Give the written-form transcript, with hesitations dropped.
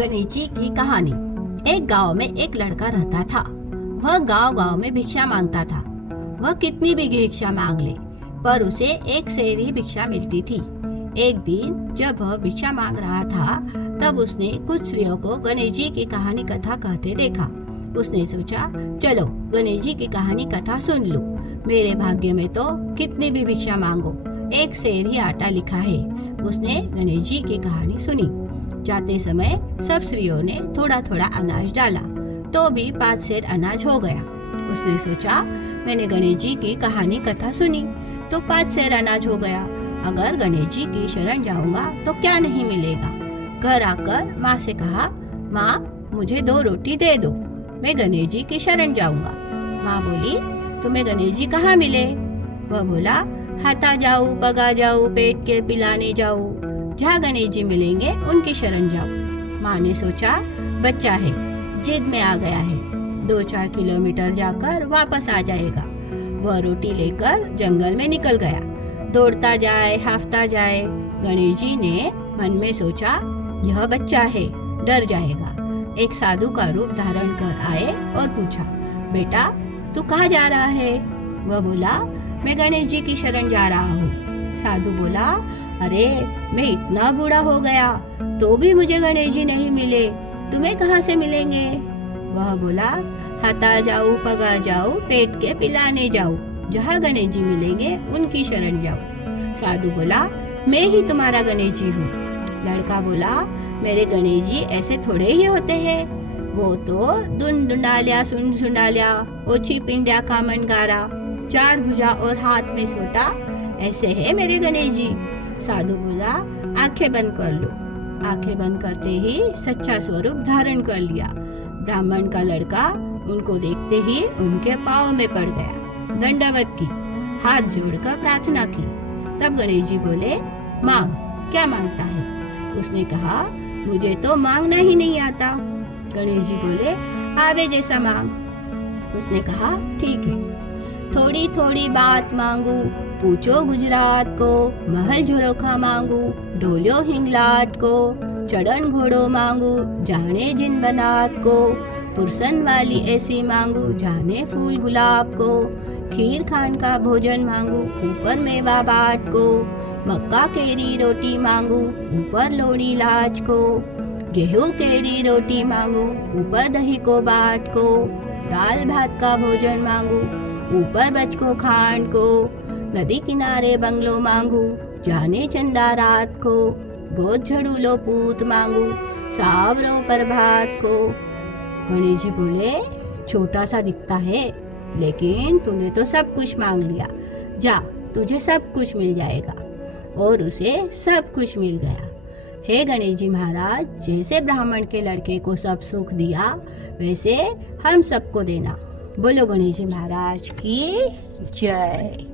गणेश जी की कहानी। एक गांव में एक लड़का रहता था। वह गांव गांव में भिक्षा मांगता था। वह कितनी भी भिक्षा मांग ले, पर उसे एक सेर ही भिक्षा मिलती थी। एक दिन जब वह भिक्षा मांग रहा था, तब उसने कुछ स्त्रियों को गणेश जी की कहानी कथा कहते देखा। उसने सोचा, चलो गणेश जी की कहानी कथा सुन लूं। मेरे भाग्य में तो कितनी भी भिक्षा मांगो, एक सेर ही आटा लिखा है। उसने गणेश जी की कहानी सुनी। जाते समय सब स्त्रियों ने थोड़ा थोड़ा अनाज डाला, तो भी 5 सेर अनाज हो गया। उसने सोचा, मैंने गणेश जी की कहानी कथा सुनी तो 5 सेर अनाज हो गया। अगर गणेश जी की शरण जाऊंगा तो क्या नहीं मिलेगा। घर आकर माँ से कहा, माँ मुझे 2 रोटी दे दो, मैं गणेश जी की शरण जाऊंगा। माँ बोली, तुम्हें गणेश जी कहाँ मिले? वह बोला, हाथा जाऊँ, बगा जाऊँ, पेट के पिलाने जाऊँ, जहाँ गणेश जी मिलेंगे उनकी शरण जाओ। माँ ने सोचा, बच्चा है, जिद में आ गया है, 2-4 किलोमीटर जाकर वापस आ जाएगा। वह रोटी लेकर जंगल में निकल गया। दौड़ता जाए, हाफता जाए। गणेश जी ने मन में सोचा, यह बच्चा है, डर जाएगा। एक साधु का रूप धारण कर आए और पूछा, बेटा तू कहाँ जा रहा है? वह बोला, मैं गणेश जी की शरण जा रहा हूँ। साधु बोला, अरे मैं इतना बूढ़ा हो गया तो भी मुझे गणेश जी नहीं मिले, तुम्हें कहाँ से मिलेंगे? वह बोला, हाथा जाऊँ, पगा जाऊँ, पेट के पिलाने जाऊँ, जहाँ गणेश जी मिलेंगे उनकी शरण जाऊँ। साधु बोला, मैं ही तुम्हारा गणेश जी हूँ। लड़का बोला, मेरे गणेश जी ऐसे थोड़े ही होते हैं, वो तो दुन दुंडालिया, सुन सुंडालिया, ओछी पिंड्या का मनगारा, 4 भुजा और हाथ में सोटा, ऐसे है मेरे गणेश जी। साधु बोला, आंखें बंद कर लो। आंखें बंद करते ही सच्चा स्वरूप धारण कर लिया। ब्राह्मण का लड़का उनको देखते ही उनके पाँव में पड़ गया, दंडवत की, हाथ जोड़कर प्रार्थना की। तब गणेश जी बोले, मांग, क्या मांगता है? उसने कहा, मुझे तो मांगना ही नहीं आता। गणेश जी बोले, आवे जैसा मांग। उसने कहा, ठीक है, थोड़ी थोड़ी बात मांगू, पूछो गुजरात को, महल झरोखा मांगू, ढोलियो हिंगलाट को, चढ़न घोड़ो मांगू, जाने जिन बनात को, पुरसन वाली ऐसी मांगू, जाने फूल गुलाब को, खीर खान का भोजन मांगू, ऊपर मेवा बाट को, मक्का केरी रोटी मांगू, ऊपर लोणी लाच को, गेहूं केरी रोटी मांगू, ऊपर दही को बाट को, दाल भात का भोजन मांगू, ऊपर बचको खांड को, नदी किनारे बंगलो मांगू, जाने चंदा रात को, गोद झड़ूलो पूत मांगू, सावरों पर भात को। गणेश जी बोले, छोटा सा दिखता है, लेकिन तूने तो सब कुछ मांग लिया, जा तुझे सब कुछ मिल जाएगा। और उसे सब कुछ मिल गया। हे गणेश जी महाराज, जैसे ब्राह्मण के लड़के को सब सुख दिया, वैसे हम सबको देना। बोलो गणेश जी महाराज की जय।